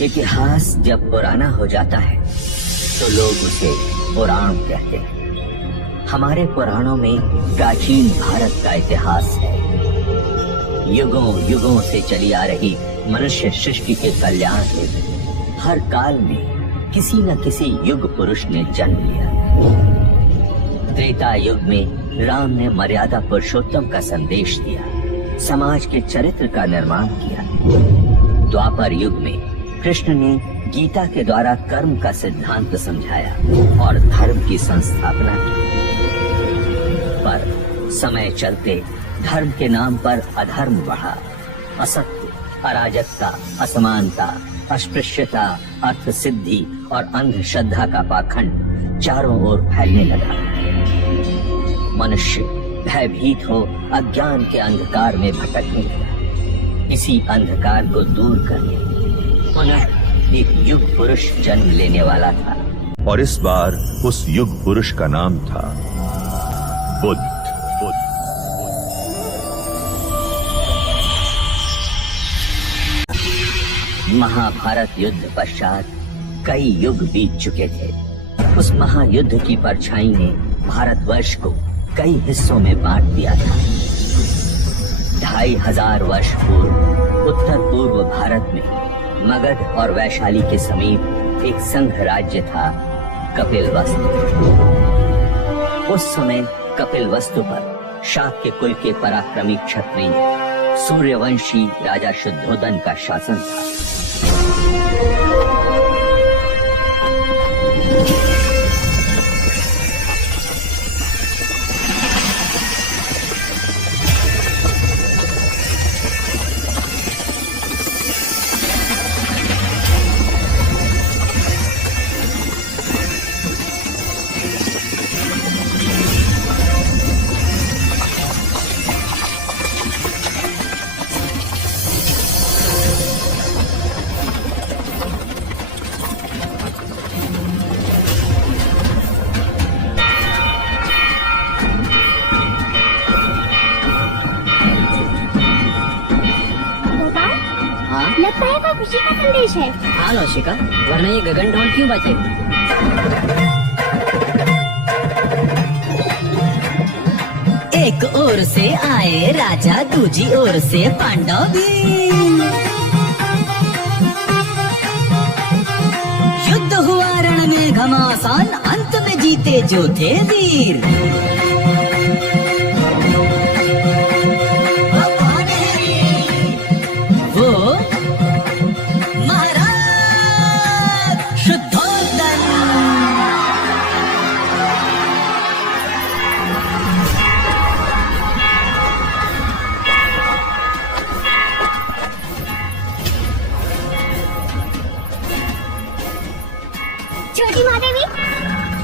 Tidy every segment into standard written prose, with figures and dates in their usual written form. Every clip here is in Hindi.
इतिहास जब पुराना हो जाता है तो लोग उसे पुराण कहते हैं। हमारे पुराणों में प्राचीन भारत का इतिहास है। युगों युगों से चली आ रही मनुष्य सृष्टि के कल्याण हेतु हर काल में किसी न किसी युग पुरुष ने जन्म लिया। त्रेता युग में राम ने मर्यादा पुरुषोत्तम का संदेश दिया, समाज के चरित्र का निर्माण किया। द्वापर युग में कृष्ण ने गीता के द्वारा कर्म का सिद्धांत समझाया और धर्म की संस्थापना की। पर समय चलते धर्म के नाम पर अधर्म बढ़ा। असत्य, अराजकता, असमानता, अस्पृश्यता, अर्थ सिद्धि और अंधश्रद्धा का पाखंड चारों ओर फैलने लगा। मनुष्य भयभीत हो अज्ञान के अंधकार में भटकने लगा। इसी अंधकार को दूर करने पुनः एक युग पुरुष जन्म लेने वाला था। और इस बार उस युग पुरुष का नाम था बुद्ध। महाभारत युद्ध पश्चात कई युग बीत चुके थे। उस महायुद्ध की परछाई ने भारतवर्ष को कई हिस्सों में बांट दिया था। 2500 वर्ष पूर्व उत्तर पूर्व भारत में मगध और वैशाली के समीप एक संघ राज्य था, कपिलवस्तु। उस समय कपिलवस्तु पर शाक्य कुल के पराक्रमी क्षत्रिय सूर्यवंशी राजा शुद्धोदन का शासन था। लगता है कोई खुशी का संदेश है। हाँ नौशिका, वरना ये गगन ढोल क्यों बजे? एक ओर से आए राजा, दूजी ओर से पांडव भी। युद्ध हुआ रण में घमासान, अंत में जीते जो थे वीर।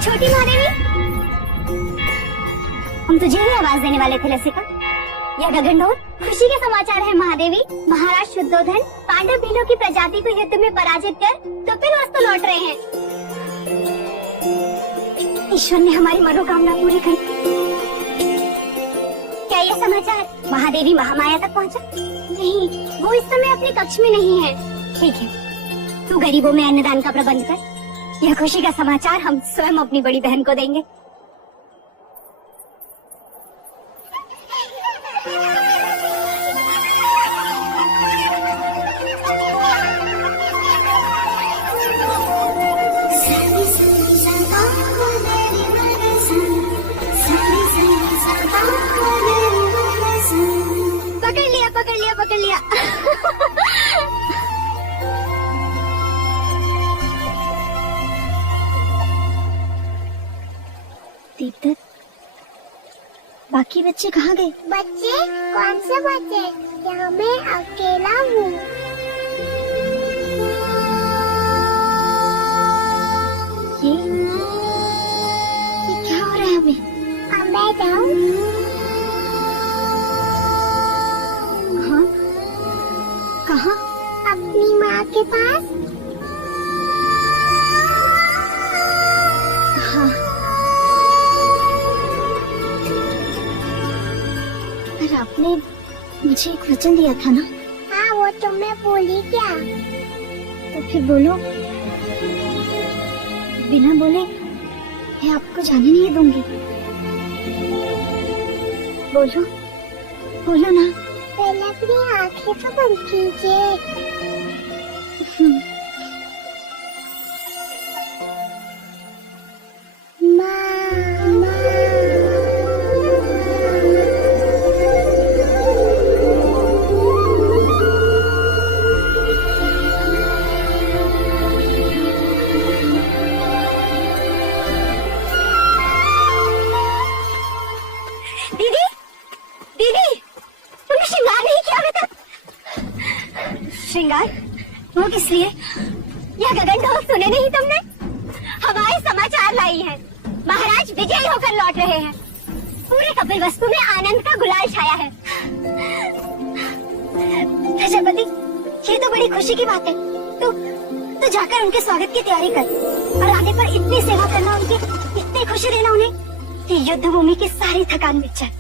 छोटी महादेवी, हम तुझे ही आवाज देने वाले थे लसिका। यह गगन ढोल खुशी के समाचार है महादेवी। महाराज शुद्धोधन पांडव भीलों की प्रजाति को युद्ध में पराजित कर कपिलवस्तु लौट रहे हैं। ईश्वर ने हमारी मनोकामना पूरी कर। क्या यह समाचार महादेवी महामाया तक पहुंचा? नहीं, वो इस समय अपने कक्ष में नहीं है। ठीक है, तू गरीबों में अन्नदान का प्रबंध कर। यह खुशी का समाचार हम स्वयं अपनी बड़ी बहन को देंगे। पकड़ लिया। दीप्त, बाकी बच्चे कहाँ गए? बच्चे? कौन से बच्चे? यहाँ मैं अकेला हूँ। ये क्या हो रहा है हमें? अब मैं जाऊँ? कहाँ? अपनी माँ के पास। हाँ, पर आपने मुझे एक वचन दिया था ना? हाँ, वो तुमने भूली क्या? तो फिर बोलो। बिना बोले मैं आपको जाने नहीं दूंगी। बोलो, बोलो ना। पहले अपनी आंखें तो बंद कीजिए। दीदी, दीदी, तुमने श्रृंगार नहीं किया अभी तक। श्रृंगार? वो किस लिए? यह गगन ढोल सुने नहीं तुमने? हवाई समाचार लाई है। महाराज विजयी होकर लौट रहे हैं। पूरे कपिलवस्तु में आनंद का गुलाल छाया है। प्रजापति, ये तो बड़ी खुशी की बात है। तो जाकर उनके स्वागत की तैयारी कर और आगे पर इतनी सेवा करना, उनकी इतनी खुशी देना उन्हें कि युद्ध भूमि की सारी थकान मिट जाए।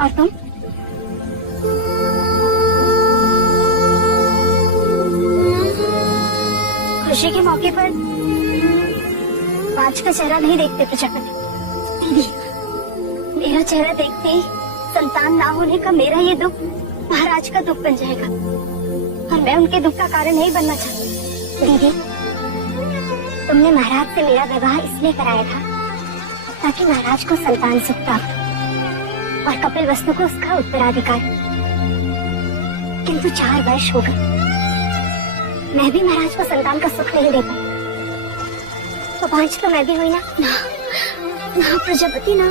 और तुम? खुशी के मौके पर बाज का चेहरा नहीं देखते प्रजापति। दीदी, मेरा चेहरा देखते ही संतान ना होने का मेरा ये दुख महाराज का दुख बन जाएगा और मैं उनके दुख का कारण नहीं बनना चाहती। दीदी, तुमने महाराज से मेरा विवाह इसलिए कराया था ताकि महाराज को संतान सुख प्राप्त और कपिलवस्तु को उसका उत्तराधिकार। किंतु 4 वर्ष हो गए, मैं भी महाराज को संतान का सुख नहीं दे पाई। तो 5 तो मैं भी हुई ना। ना प्रजापति, ना।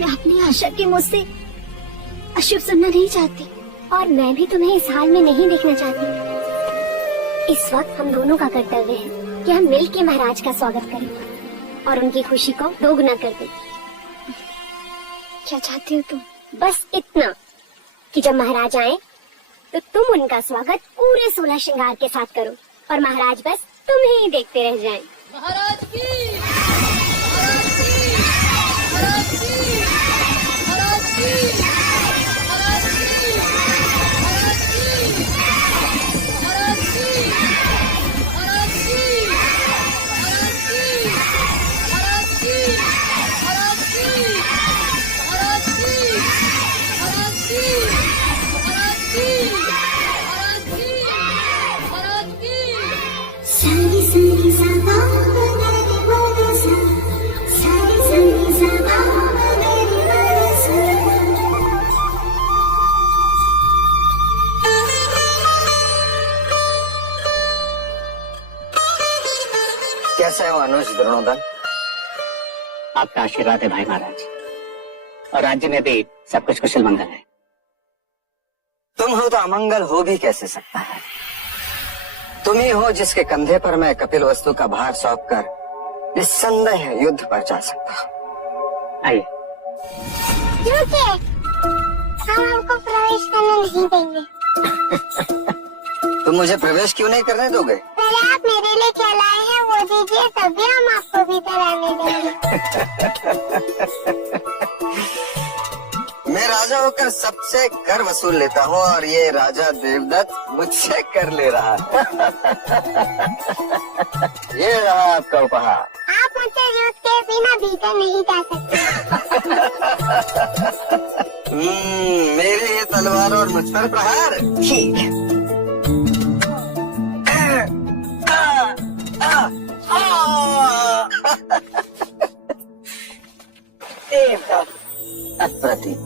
मैं अपनी आशा के मुझसे अशुभ सुनना नहीं चाहती और मैं भी तुम्हें इस हाल में नहीं देखना चाहती। इस वक्त हम दोनों का कर्तव्य है कि हम मिल के महाराज का स्वागत करें और उनकी खुशी को दोगुना कर दें। क्या चाहती हो तुम? बस इतना कि जब महाराज आए तो तुम उनका स्वागत पूरे 16 श्रृंगार के साथ करो और महाराज बस तुम्हें ही देखते रह जाएं। महाराज की, महाराज की, महाराज की, महाराज की, महाराज की, महाराज की, महाराज की, महाराज की, महाराज की, महाराज की, महाराज की, महाराज की, महाराज की, महाराज की, महाराज की, महाराज की। सारी संगी सदा बदरी बरसा, सारी संगी सदा बदरी बरसा। कैसा है वो अनुज द्रोणोदन? आपका आशीर्वाद है भाई महाराज, और राज्य में भी सब कुछ कुशल मंगल है। तुम हो तो अमंगल हो भी कैसे सकता है? तुम ही हो जिसके कंधे पर मैं कपिलवस्तु का भार सौंपकर निस्संदेह युद्ध पर जा सकता हूँ। आइए। रुकिए, हम आपको प्रवेश करने नहीं देंगे। तुम मुझे प्रवेश क्यों नहीं करने दोगे? पहले आप मेरे लिए क्या लाए हैं वो दीजिए, तभी हम आपको भीतर आने देंगे। मैं राजा होकर सबसे कर वसूल लेता हूँ और ये राजा देवदत्त मुझसे कर ले रहा है। ये रहा आपका उपहार। आप मुझसे युद्ध के बिना भीतर नहीं जा सकते। मेरी ये तलवार और मुझ पर प्रहार। ठीक है। अप्रतिम।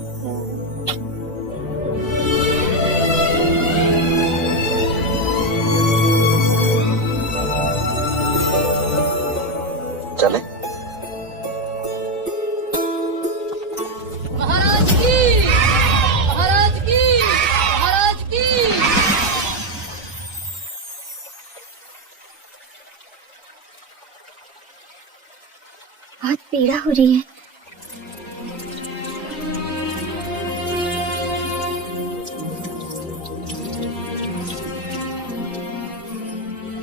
चले। महाराज की, महाराज की, महाराज की। बहुत पीड़ा हो रही है।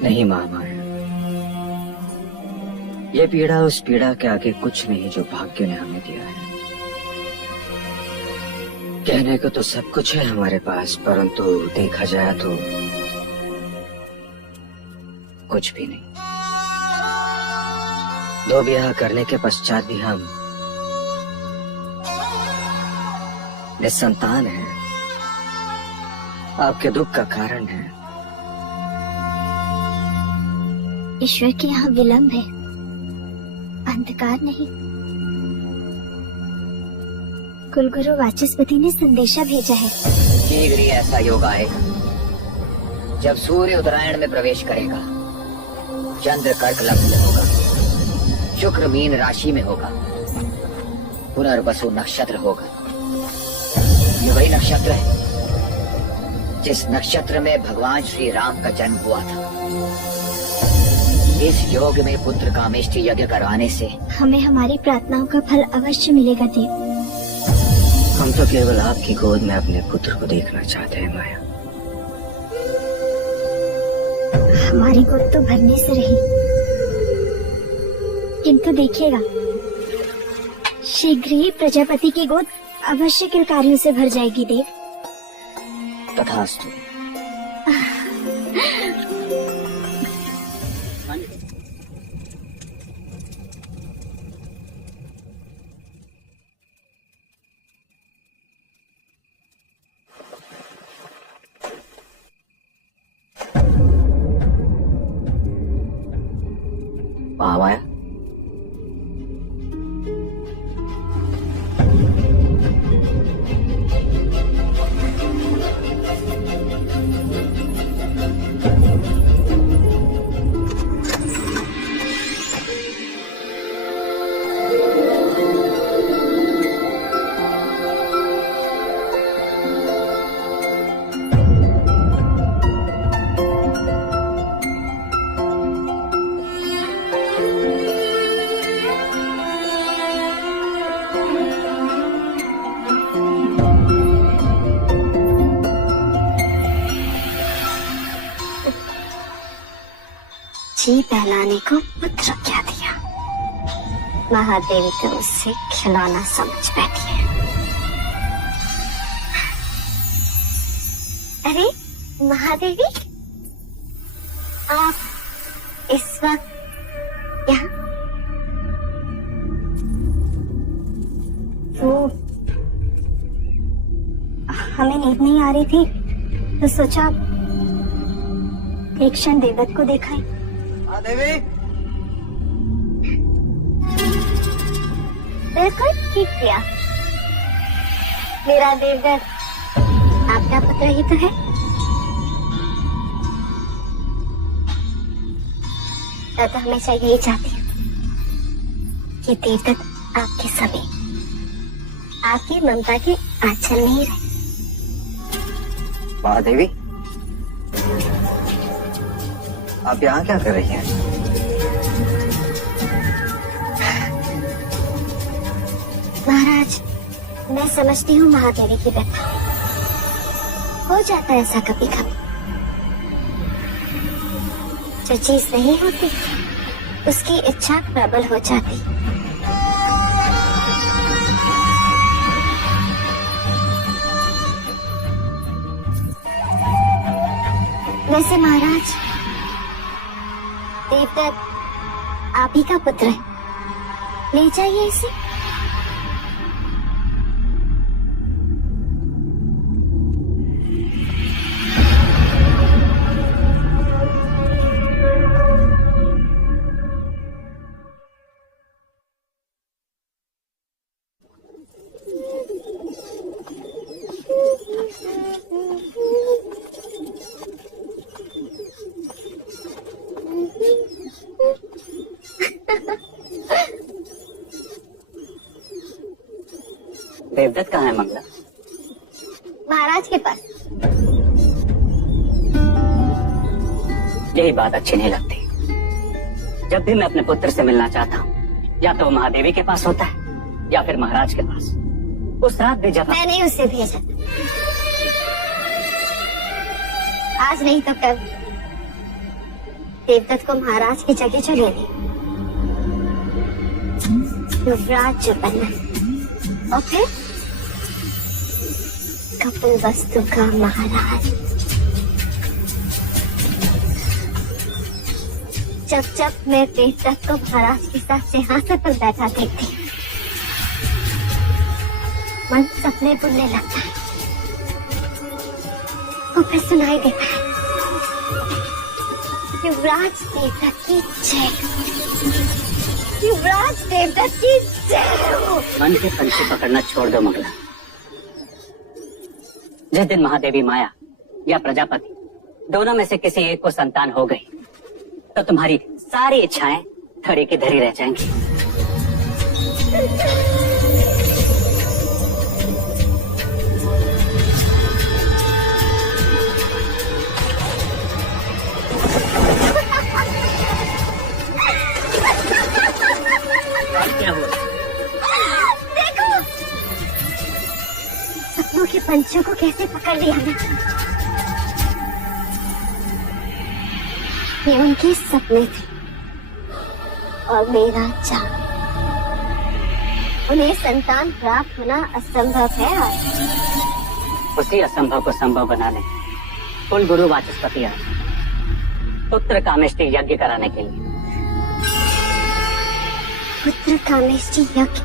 नहीं महामाया, ये पीड़ा उस पीड़ा के आगे कुछ नहीं जो भाग्य ने हमें दिया है। कहने को तो सब कुछ है हमारे पास, परंतु देखा जाए तो कुछ भी नहीं। 2 ब्याह करने के पश्चात भी हम निसंतान हैं। आपके दुख का कारण है। ईश्वर के यहाँ विलंब है, अंधकार नहीं। कुलगुरु वाचस्पति ने संदेशा भेजा है। शीघ्र ही ऐसा योग आएगा जब सूर्य उत्तरायण में प्रवेश करेगा, चंद्र कर्क लग्न में होगा, शुक्र मीन राशि में होगा, पुनर्वसु नक्षत्र होगा। ये वही नक्षत्र है जिस नक्षत्र में भगवान श्री राम का जन्म हुआ था। इस योग में पुत्र कामेष्टि यज्ञ करवाने से हमें हमारी प्रार्थनाओं का फल अवश्य मिलेगा देव। हम तो केवल आपकी गोद में अपने पुत्र को देखना चाहते हैं माया। हमारी गोद तो भरने से रही, किंतु देखिएगा शीघ्र ही प्रजापति की गोद अवश्य किलकारियों से भर जाएगी देव। तथास्तु। माया, जी पहलाने को पुत्र क्या दिया, महादेवी तो उससे खिलौना समझ बैठी है। अरे महादेवी, आप इस वक्त यहाँ? वो हमें नींद नहीं आ रही थी तो सोचा एक क्षण देवदत्त को देखा है। देवी, बिल्कुल ठीक किया। मेरा देवदत्त आपका पुत्र ही तो है। मैं तो हमेशा यही चाहती हूँ कि देवदत्त आपके सभी आपकी ममता के आंचल में ही रहे। महादेवी, आप यहाँ क्या कर रही हैं? महाराज, मैं समझती हूँ महादेवी की व्यथा। हो जाता है ऐसा कभी कभी। जो चीज नहीं होती उसकी इच्छा प्रबल हो जाती। वैसे महाराज, देवदत्त आप ही का पुत्र है, ले जाइए इसे। देवदत्त कहाँ है मंगला? महाराज के पास। यही बात अच्छी नहीं लगती। जब भी मैं अपने पुत्र से मिलना चाहता हूँ, या तो वो महादेवी के पास होता है या फिर महाराज के पास। उस रात भेजा था। मैंने उसे भेजा, आज नहीं तो कल देवदत्त को महाराज की जगह जो लेनी, युवराज जो बनना, और फिर कपिल वस्तु का महाराज। जब जब मैं देवदत्त को महाराज के साथ सिंहासन पर बैठा देखती हूँ, मन सपने बुनने लगता है। वो फिर सुनाई देता है, युवराज देवदत्त की जय, युवराज देवदत्त की जय हो। मन के पंछी पकड़ना छोड़ दो मंगला। जिस दिन महादेवी माया या प्रजापति दोनों में से किसी एक को संतान हो गई तो तुम्हारी सारी इच्छाएं धरी की धरी रह जाएंगी। क्या हुआ? देखो, सपनों के पंछियों को कैसे पकड़ लिया हमने। ये उनके सपने थे और मेरा चाह। उन्हें संतान प्राप्त होना असंभव है और उसी असंभव को संभव बनाने कुल गुरु वाचस्पति आए पुत्र कामेष्टि यज्ञ कराने के लिए। पुत्र कामेष्टि यज्ञ।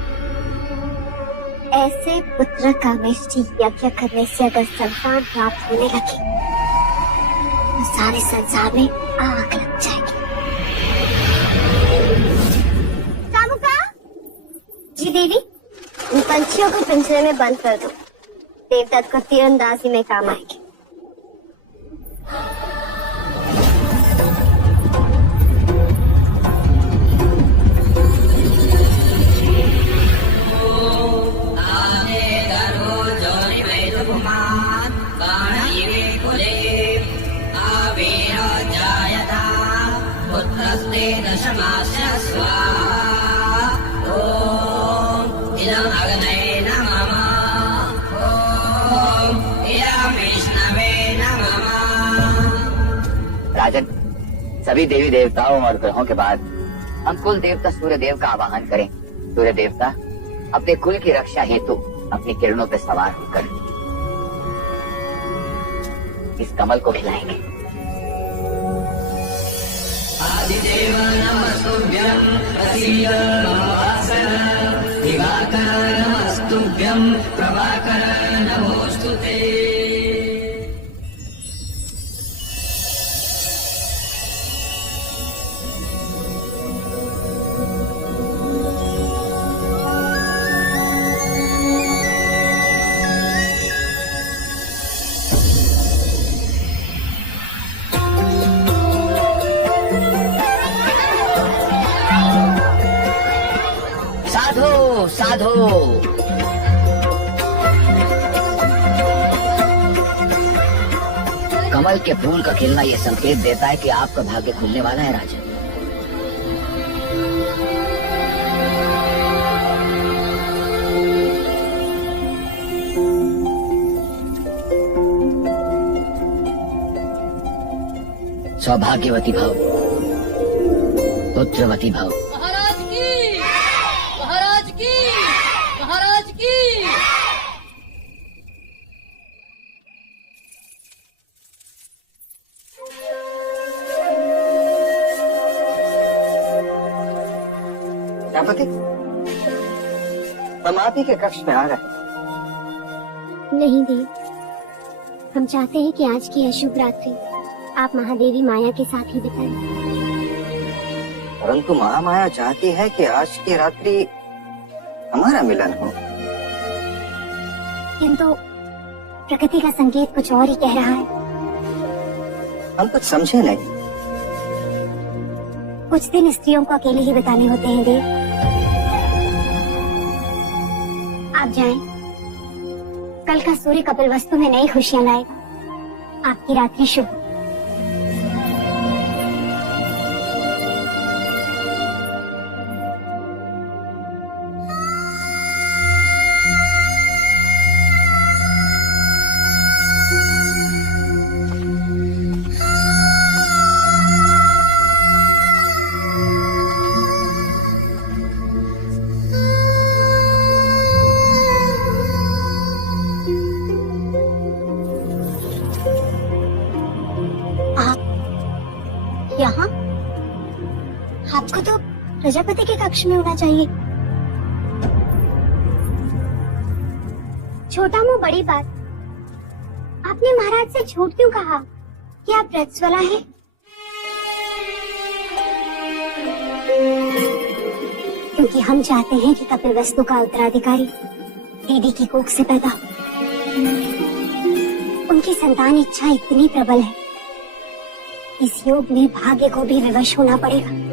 ऐसे पुत्र कामेष्टि यज्ञ करने से अगर संतान प्राप्त होने लगे तो सारे संसार में आग लग जाएगी। कामुका जी देवी, इन पंछियों को पिंजरे में बंद कर दो। देवदत्त को तीरंदाजी में काम आएगी। राजन, सभी देवी देवताओं और ग्रहों के बाद हम कुल देवता सूर्य देव का आवाहन करें। सूर्य देवता अपने कुल की रक्षा हेतु अपनी किरणों पर सवार होकर इस कमल को खिलाएंगे। आदिदेव नमस्तुभ्यं प्रसीद नमोऽस्तुते दिवाकर नमस्तुभ्यं प्रभाकर नमोऽस्तुते। साधो कमल के फूल का खिलना यह संकेत देता है कि आपका भाग्य खुलने वाला है राजन। सौभाग्यवती भव, पुत्रवती भव। महाराज की, महाराज की, महाराज की। प्रजापति, हम आप ही के कक्ष में आ रहे हैं। नहीं देव, हम चाहते हैं कि आज की अशुभ रात्रि आप महादेवी माया के साथ ही बिताएं। परंतु महामाया चाहती है कि आज की रात्रि हमारा मिलन हो। किंतु प्रकृति का संकेत कुछ और ही कह रहा है। हम कुछ समझे नहीं। कुछ दिन स्त्रियों को अकेले ही बिताने होते हैं देव। आप जाएं। कल का सूर्य कपिल वस्तु में नई खुशियां लाएगा। आपकी रात्रि शुभ हो। प्रजापति के कक्ष में होना चाहिए। छोटा मुंह बड़ी बात। आपने महाराज से झूठ क्यों कहा कि आप रजस्वला हैं? क्योंकि हम चाहते हैं कि कपिलवस्तु का उत्तराधिकारी दीदी की कोख से पैदा हो। उनकी संतान इच्छा इतनी प्रबल है, इस योग में भाग्य को भी विवश होना पड़ेगा।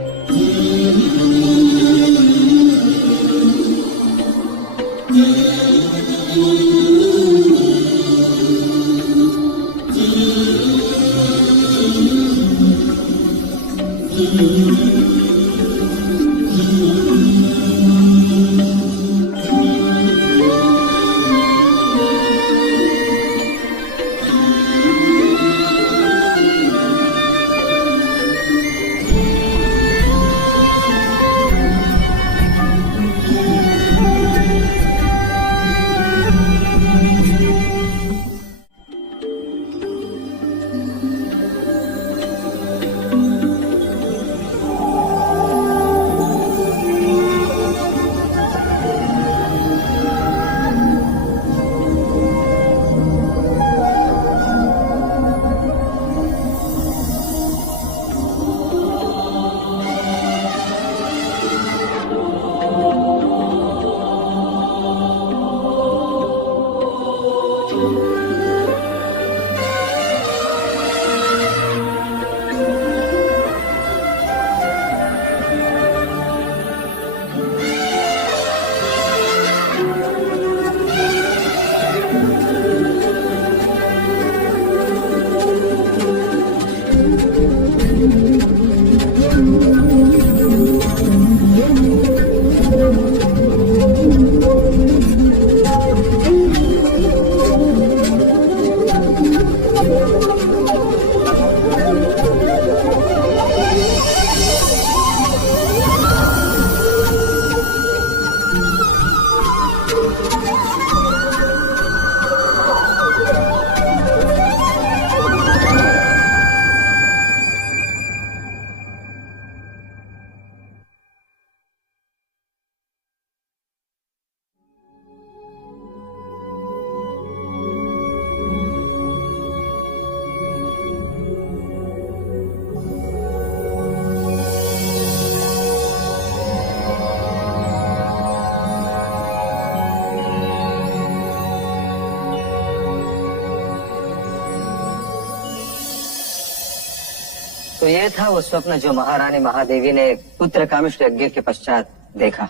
तो ये था वो स्वप्न जो महारानी महादेवी ने पुत्र कामिष्ठ यज्ञ के पश्चात देखा।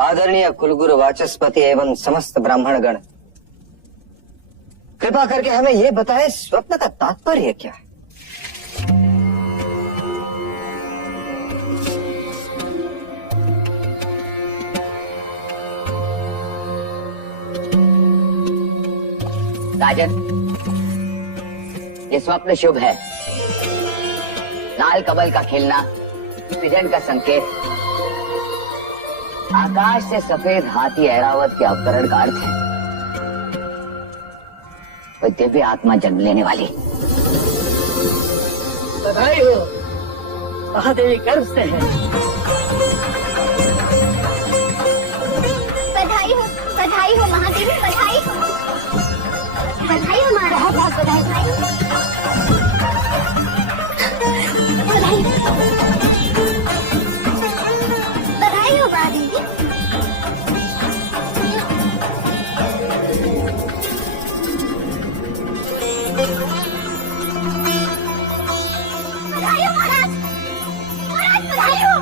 आदरणीय कुलगुरु वाचस्पति एवं समस्त ब्राह्मणगण, कृपा करके हमें ये बताएं स्वप्न का तात्पर्य क्या है? राजन, ये स्वप्न शुभ है। लाल कमल का खिलना सृजन का संकेत, आकाश से सफेद हाथी ऐरावत के अवतरण का अर्थ है। कोई दिव्य आत्मा जन्म लेने वाली। बधाई हो, महादेवी गर्भ से है। बधाई हो महादेवी, बधाई हो महाराज, बहुत बधाई। बधाई हो महादेवी। बधाई हो महाराज, बधाई हो।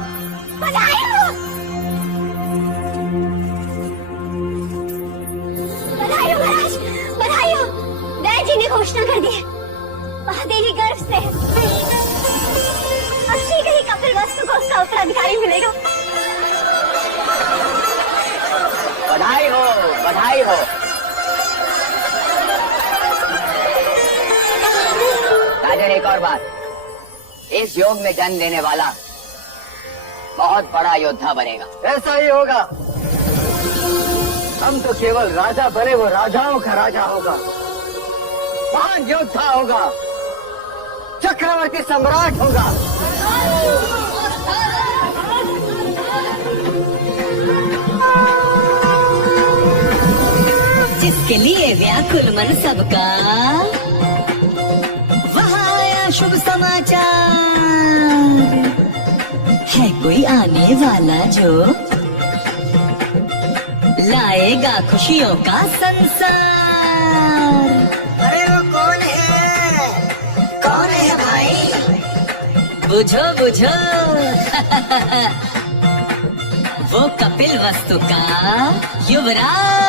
बधाई हो महाराज, बधाई हो। वैद्य जी ने घोषणा कर दी, महादेवी गर्भ से है। अब शीघ्र ही कपिलवस्तु को उसका उत्तराधिकारी मिलेगा। बधाई हो, बधाई हो। राजन, एक और बात, इस योग में जन्म लेने वाला बहुत बड़ा योद्धा बनेगा। ऐसा ही होगा। हम तो केवल राजा बने, वो राजाओं का राजा होगा, महान योद्धा होगा, चक्रवर्ती सम्राट होगा। जिसके लिए व्याकुल मन सबका, वहाँ आया शुभ समाचार। है कोई आने वाला जो लाएगा खुशियों का संसार। अरे वो कौन है? कौन है भाई? बुझो बुझो वो कपिल वस्तु का युवराज।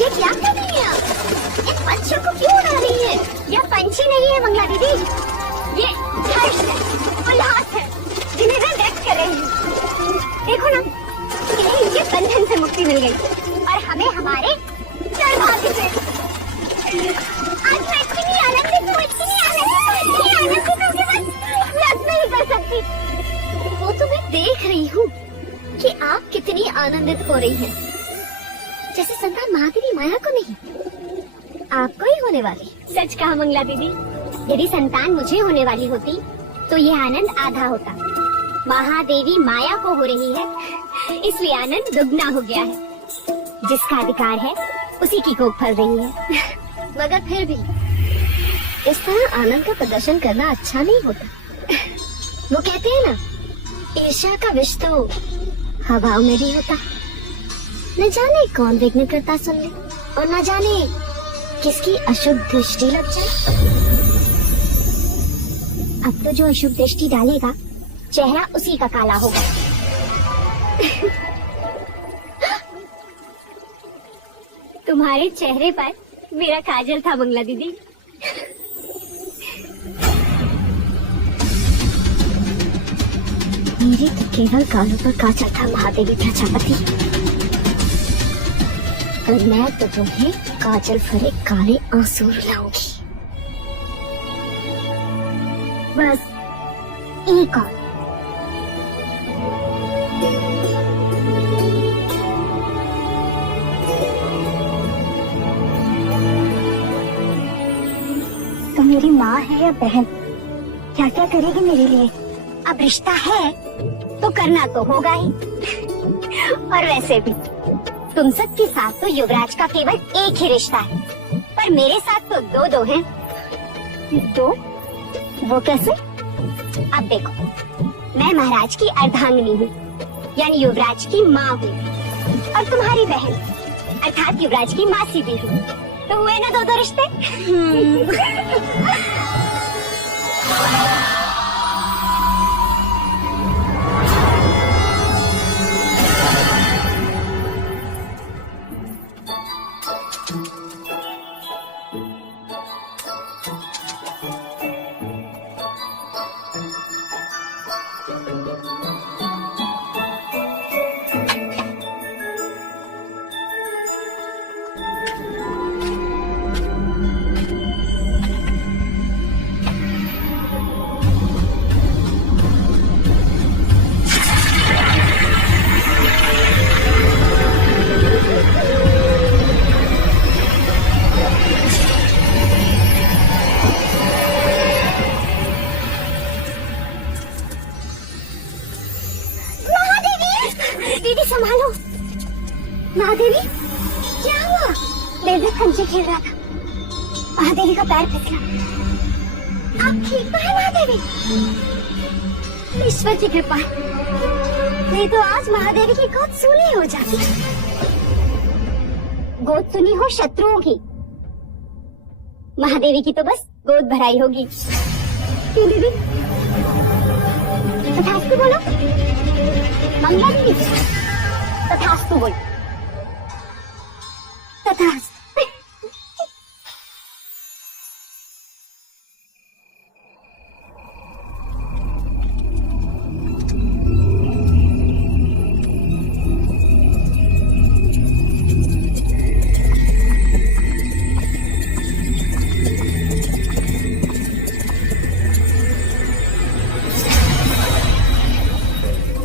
ये क्या कर रही है आप? इन पंछियों को क्यों उड़ा रही है? यह पंछी नहीं है मंगला दीदी, ये हर्ष है, उल्लास है, जिन्हें मैं व्यक्त कर रही हूँ। देखो ना, इन्हें इनके बंधन से मुक्ति मिल गई और हमें हमारे सौभाग्य से। आज मैं इतनी आनंदित हूँ, इतनी आनंदित हूँ कि बस व्यक्त नहीं कर सकती। वो तो मैं देख रही हूँ कि आप कितनी आनंदित हो रही हैं। जैसे संतान महादेवी माया को नहीं, आपको ही होने वाली। सच कहा मंगला दीदी, यदि संतान मुझे होने वाली होती तो यह आनंद आधा होता। महादेवी माया को हो रही है, इसलिए आनंद दुगना हो गया है। जिसका अधिकार है उसी की कोख फल रही है। मगर फिर भी इस तरह आनंद का प्रदर्शन करना अच्छा नहीं होता। वो कहते हैं ना, ईर्ष्या का विष तो हवाओं में भी होता। न जाने कौन विघ्न करता सुन ले, और न जाने किसकी अशुभ दृष्टि लग जाए। अब तो जो अशुभ दृष्टि डालेगा, चेहरा उसी का काला होगा। तुम्हारे चेहरे पर मेरा काजल था मंगला दीदी। मेरे तो केवल कालों पर काजल था महादेवी प्रजापति, और मैं तो तुम्हें काजल भरे काले आंसू रुलाऊंगी। बस एक और। तो मेरी माँ है या बहन, क्या क्या करेगी मेरे लिए? अब रिश्ता है तो करना तो होगा ही। और वैसे भी तुम सबके साथ तो युवराज का केवल एक ही रिश्ता है, पर मेरे साथ तो दो दो हैं। तो वो कैसे? अब देखो, मैं महाराज की अर्धांगिनी हूँ, यानी युवराज की माँ हूँ, और तुम्हारी बहन अर्थात युवराज की मासी भी हूँ। तो हुए ना दो दो रिश्ते। दीदी संभालो। महादेवी, क्या हुआ? देवदत्त कंचे खेल रहा था, महादेवी का पैर फिसला। आप ठीक तो है महादेवी? ईश्वर की कृपा, नहीं तो आज महादेवी की गोद सूनी हो जाती। गोद सुनी हो शत्रुओं की, महादेवी की तो बस गोद भराई होगी। क्यों दीदी? तथास्तु बोलो मंगला दीदी, तथास्तु बोलो। तथास्तु।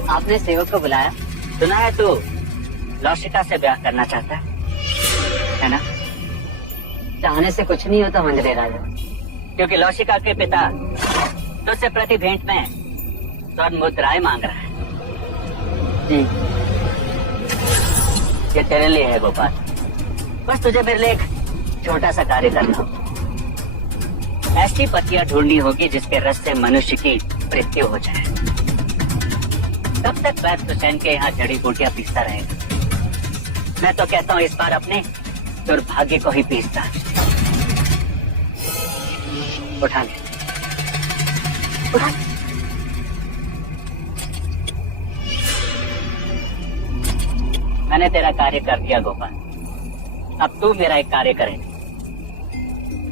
आपने सेवक को बुलाया, सुना है तो लौशिका से ब्याह करना चाहता है ना? चाहने से कुछ नहीं होता मंजरे राजा, क्योंकि लौशिका के पिता तुझसे प्रति भेंट में स्वर्ण मुद्राएं मांग रहा है। जी, ये तेरे लिए है गोपाल। बस तुझे मेरे लिए एक छोटा सा कार्य करना होगा। ऐसी पत्तियां ढूंढनी होगी जिसके रस से मनुष्य की मृत्यु हो जाए। तब तक वैद्य हुसैन के यहाँ जड़ी बूटियां पीसता रहेगा। मैं तो कहता हूँ इस बार अपने दुर्भाग्य को ही पीसता। उठा ले, उठा। मैंने तेरा कार्य कर दिया गोपाल। अब तू मेरा एक कार्य करे।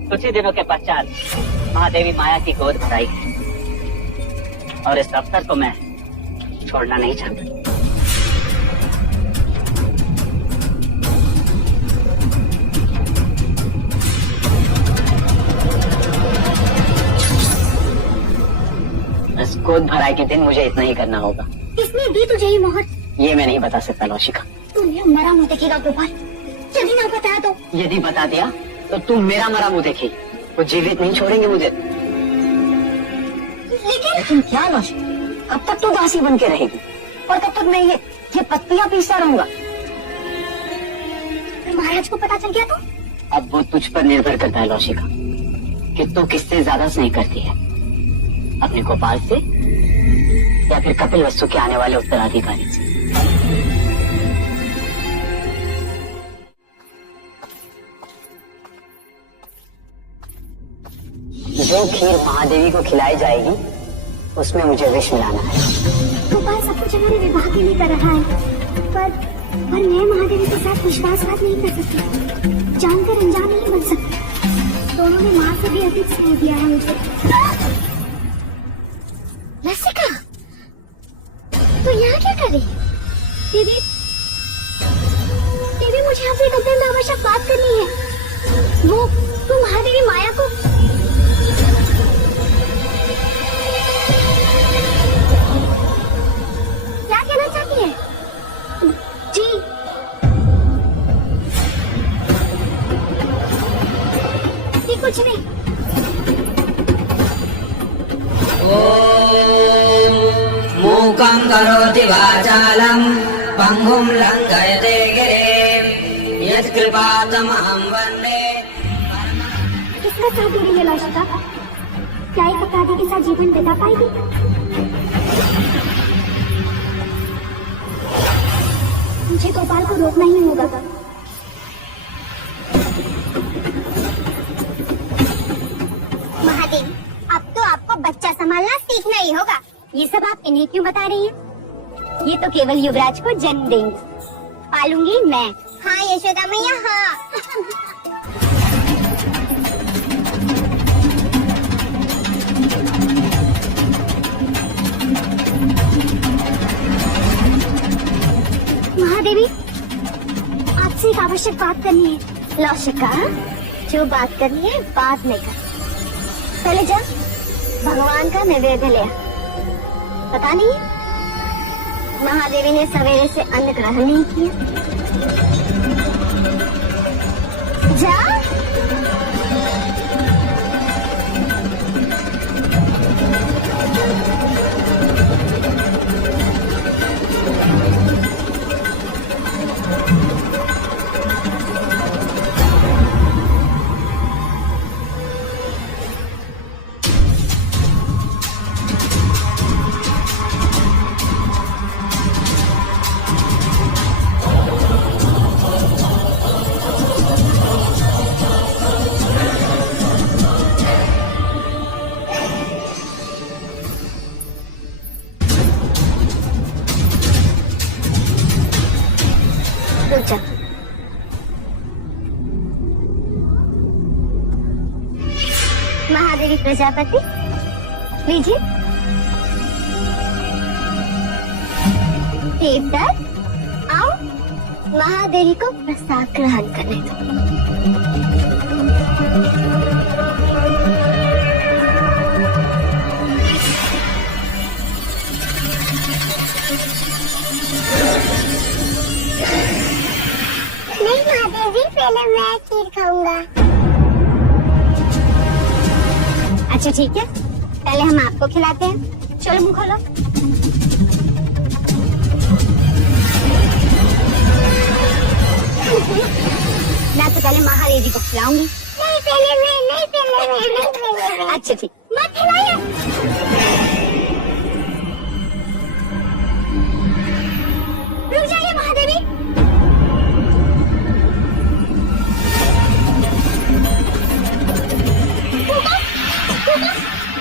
कुछ ही दिनों के पश्चात महादेवी माया की गोद भराई है और इस अवसर को मैं छोड़ना नहीं चाहता। बस गोद भराई के दिन मुझे इतना ही करना होगा। किसने दी तुझे ये मोहर? ये मैं नहीं बता सकता लौशिका। तू मेरा मरा मुंह देखेगा गोपाल, यदि ना बताया तो। यदि बता दिया तो तुम मेरा मरा मुंह देखी। वो जीवित नहीं छोड़ेंगे मुझे। लेकिन क्या लौशिका, कब तक तू दासी बन के रहेगी और कब तक मैं ये पत्तियां पीसता रहूंगा? महाराज को पता चल गया तो? अब वो तुझ पर निर्भर करता है लौशिका कि तू किससे ज्यादा स्नेह करती है, अपने गोपाल से या फिर कपिल वस्तु के आने वाले उत्तराधिकारी से। जो खीर महादेवी को खिलाई जाएगी उसमें मुझे विष मिलाना है। गोपाल सब कुछ हमारे विवाह के लिए कर रहा है, पर मैं महादेवी के साथ विश्वासघात नहीं कर सकती। जानकर अनजान नहीं बन सकती। दोनों ने माँ से भी अधिक स्नेह दिया है मुझे। लसिका, तो यहाँ क्या कर रही है? दीदी, दीदी मुझे आपसे कमरे में आवश्यक बात करनी है। वो तुम महादेवी माया को क्या कहना चाहती है? जी, जी कुछ नहीं। मूकं करोति वाचालं पंगुं लङ्घयते गिरिं यत्कृपातमहं वन्दे। किसका साथ दे रही है लौशिका? क्या एक अपराधी के साथ जीवन बिता पाएगी? मुझे गोपाल को रोकना ही होगा। महादेवी, अब तो आपको बच्चा संभालना सीखना ही होगा। ये सब आप इन्हें क्यों बता रही हैं? ये तो केवल युवराज को जन्म देंगे, पालूंगी मैं। हाँ यशोदा मैया, हाँ। महादेवी, आपसे एक आवश्यक बात करनी है। लौशिका, जो बात करनी है बाद में कर। पहले जा भगवान का नैवेद्य ले। पता नहीं महादेवी ने सवेरे से अन्न ग्रहण नहीं किया। जा। महादेवी प्रजापति, लीजिए। देवदत्त, आओ महादेवी को प्रसाद ग्रहण करने दो। नहीं महादेवी, पहले मैं खीर खाऊंगा। अच्छा ठीक है, पहले हम आपको खिलाते हैं। चलो मुंह खोलो। मैं तो पहले महादेवी को खिलाऊंगी। नहीं पहले मैं, नहीं पहले मैं, नहीं पहले मैं। अच्छा ठीक, मत खिलाइए। रुक जाइए महादेवी।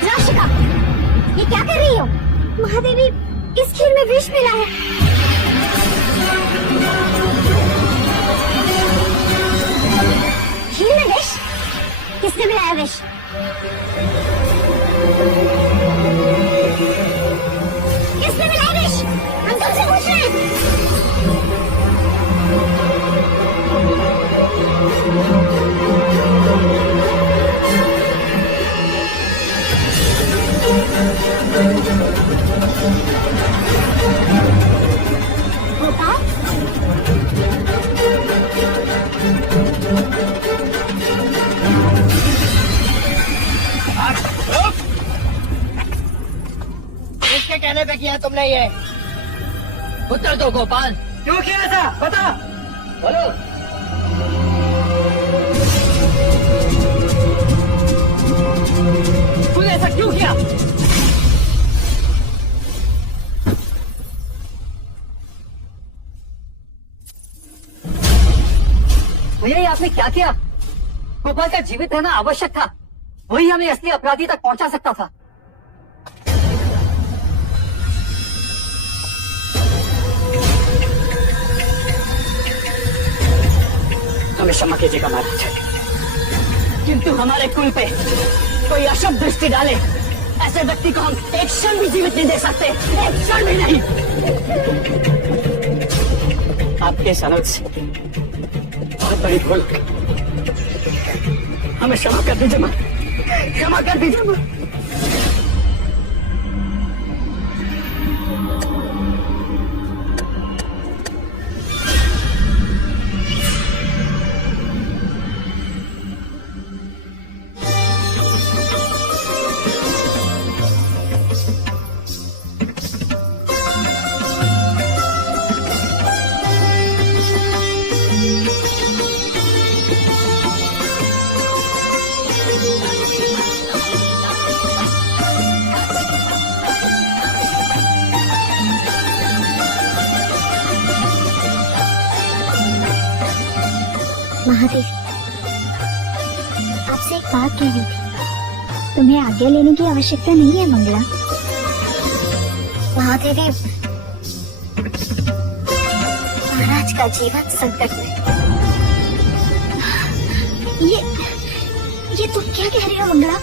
राशिका, ये क्या कर रही हो? महादेवी, इस खीर में विष मिला है। खीर में विष? किसने मिलाया विष? किसने मिलाया विष? हम तुमसे पूछ रहे हैं। बताओ। किसके कहने पे किया तुमने ये? उत्तर दो गोपाल, क्यों किया था? बता। बोलो। तूने ऐसा क्यों किया? भैया ये आपने क्या किया? गोपाल का जीवित रहना आवश्यक था, वही हमें असली अपराधी तक पहुंचा सकता था। हमें क्षमा कीजिएगा महाराज, किंतु हमारे कुल पे कोई अशुभ दृष्टि डाले ऐसे व्यक्ति को हम एक क्षण भी जीवित नहीं दे सकते, एक क्षण भी नहीं। आपके समझ बहुत बड़ी भूल, हमें क्षमा कर दीजिए मां, क्षमा कर दीजिए मां। महादेव, आपसे एक बात कहनी थी। तुम्हें आज्ञा लेने की आवश्यकता नहीं है मंगला। महादेवी, महाराज का जीवन संकट में। ये तुम क्या कह रही हो मंगला?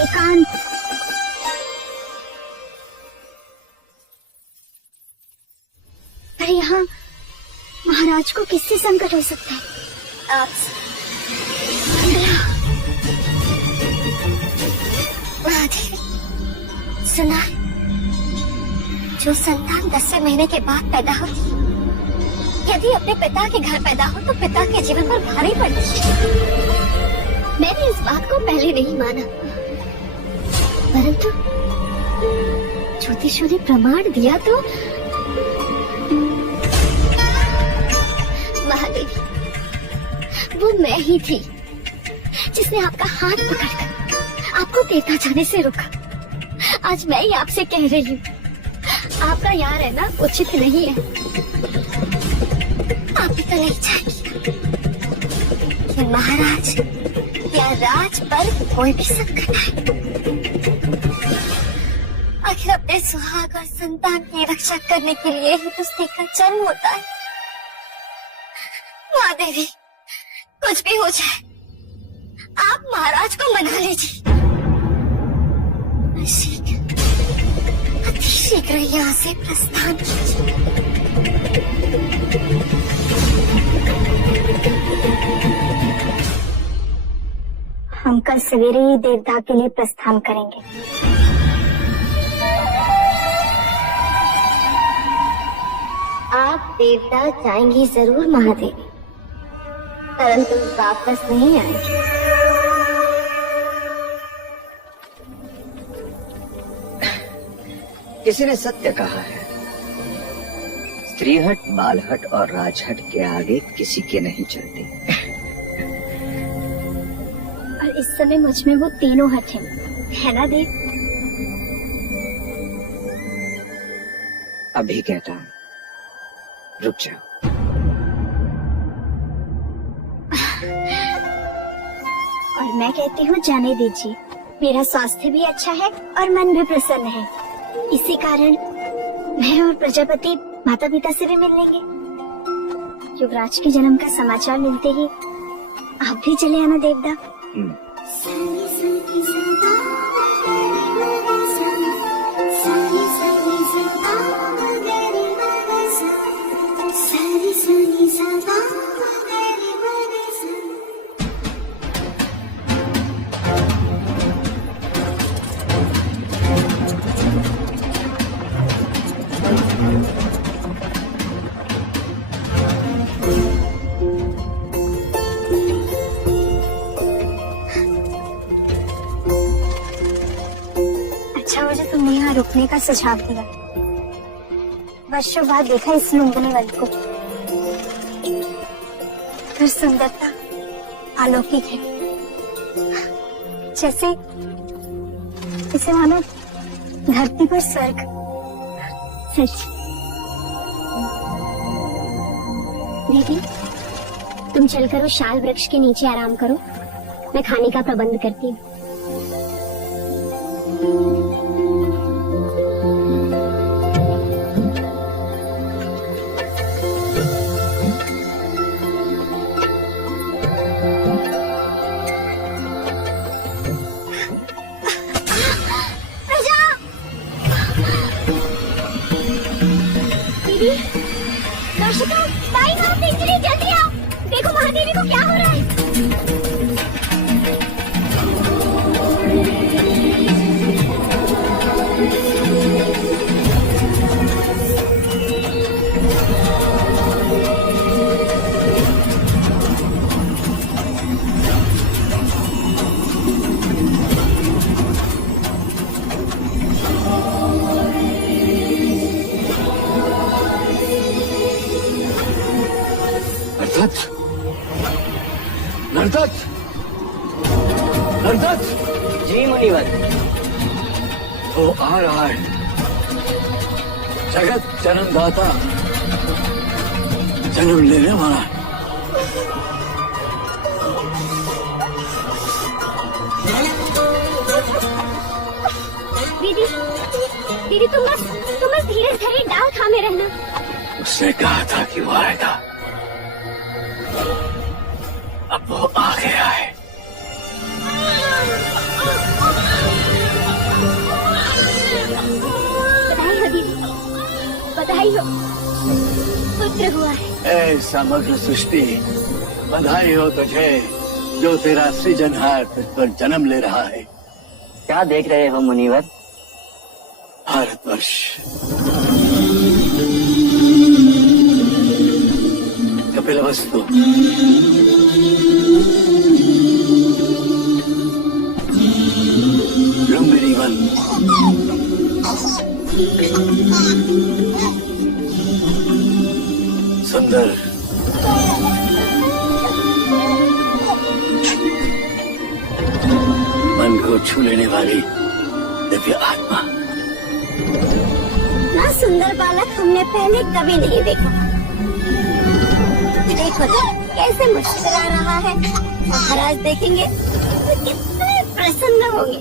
एकांत। पर यहाँ महाराज को किससे संकट हो सकता है? आपसे। महादेवी, सुना है, जो संतान 10वें महीने के बाद पैदा होती, यदि अपने पिता के घर पैदा हो तो पिता के जीवन पर भारी पड़ती है। मैंने इस बात को पहले नहीं माना, परंतु ज्योतिषों ने प्रमाण दिया तो महादेवी, वो मैं ही थी जिसने आपका हाथ पकड़कर आपको देवता जाने से रोका। आज मैं ही आपसे कह रही हूँ, आपका यहाँ रहना उचित नहीं है। आप भी तो नहीं चाहेंगे कि महाराज या राज पर कोई भी संकट आए। आखिर अपने सुहाग और संतान की रक्षा करने के लिए ही तो स्त्री का जन्म होता है। महादेवी, कुछ भी हो जाए, आप महाराज को मना लीजिए। अति शीघ्र यहाँ से प्रस्थान कीजिए। हम कल सवेरे ही देवता के लिए प्रस्थान करेंगे। आप देवता जाएंगी जरूर महादेवी, परंतु वापस नहीं आएगी। किसी ने सत्य कहा है, स्त्रीहट, बालहट और राजहट के आगे किसी के नहीं चलते। और इस समय मुझ में वो तीनों हट हैं, है ना देव? अभी कहता हूँ, रुक जाओ। और मैं कहती हूँ जाने दीजिए, मेरा स्वास्थ्य भी अच्छा है और मन भी प्रसन्न है। इसी कारण मैं और प्रजापति माता पिता से भी मिल लेंगे। युवराज के जन्म का समाचार मिलते ही आप भी चले आना देवदा। अच्छा मुझे तुमने यहाँ रुकने का सुझाव दिया। वर्षों बाद देखा इस लुंगने वाले को, फिर सुंदरता अलौकिक है, जैसे इसे मानो धरती पर स्वर्ग। सच। दीदी, तुम चलकर उस शाल वृक्ष के नीचे आराम करो, मैं खाने का प्रबंध करती हूँ। दर्शकों, टाइम आउट, इंजरी, जल्दी आओ। देखो महादेवी को क्या हो रहा है। नरदत्त, नरदत्त, जी मुनिवर। वो आ रहा है, जगत जन्मदाता, जन्म लेने वाला। दीदी, दीदी तुम बस धीरे धीरे डाल थामे रहना। उसने कहा था कि वो आएगा, अब वो आ गया है। बधाई हो दीदी, बधाई हो, पुत्र हुआ है। ऐ समग्र सृष्टि, बधाई हो तुझे जो तेरा सृजनहार तुझ पर जन्म ले रहा है। क्या देख रहे हो मुनिवर? भारतवर्ष, कपिलवस्तु, लुम्बिनी वन, सुंदर, मन को छू लेने वाली दिव्य आत्मा। ना सुंदर बालक हमने पहले कभी नहीं देखा। देखो तो कैसे मुस्कुरा रहा है। महाराज देखेंगे तो कितने प्रसन्न होंगे।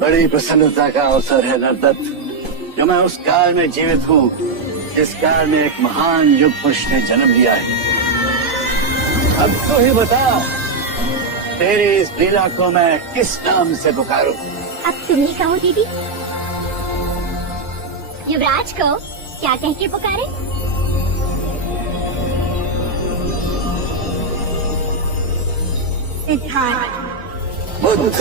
बड़ी प्रसन्नता का अवसर है नरदत्त, जो मैं उस काल में जीवित हूँ जिस काल में एक महान युग पुरुष ने जन्म लिया है। अब तो ही बता, तेरी इस लीला को मैं किस नाम से पुकारूं? अब तुम ही कहो दीदी। युवराज को क्या कह के पुकारे? सिद्धार्थ, बुद्ध,